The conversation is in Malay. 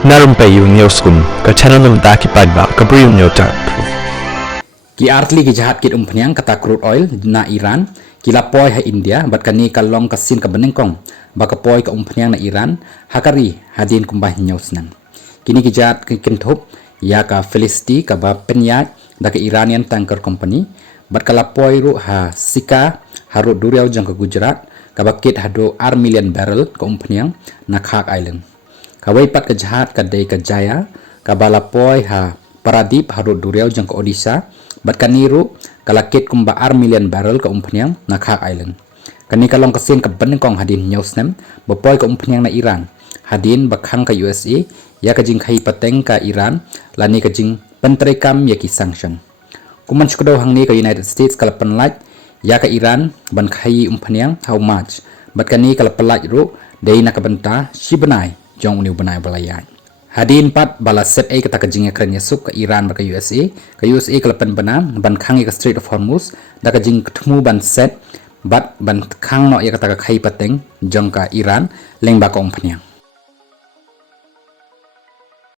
Narumpayu Newskum, ka channel ng Daki Padba, ka Brium Newtar. Ki artli ki jahat kit umpanyang kata crude oil na Iran, ki lapoi ha India, bat kani kalong kasin ka benengkong, baka poi ka umpanyang na Iran, hakari hadin kumbah news nang. Kini ki jahat ki kentop, ya ka Felisti ka ba penyat, da ka Iranian tanker company, bat ka lapoi ru ha Sika, haru duriau jang ka Gujarat, ka bakit hado million barrel ka umpanyang na Kak Island. Kawai pat ka jahat ka day ka Jaya, ka balapoi ha Paradip haru duriau jang ka Odisha, bat kaniru kalakit kumba million barrel ka umpanyang na Kak Island. Kani kalong kasin ka benengkong hadin newsnem, bapoi ka umpanyang na Iran, hadin bakhang ka USA, ya ka jing kai pateng ka Iran, lani ka jing penterekam ya ki sanction. Kuman chukdo hangni ka United States kala penlaj, ya ka Iran ban kai umpanyang how much, bat kani kala pelaj ru, day na kabenta shibanai, jong uniu benai balayai. Hadin pat bala set kata kajing kren yasuk ke Iran ke USA kala pen benam ban khang ka Strait of Hormuz da kajing ketemu ban set bat ban khang no ya kata ka khai pateng jong ka Iran leng ba ka umpanyang.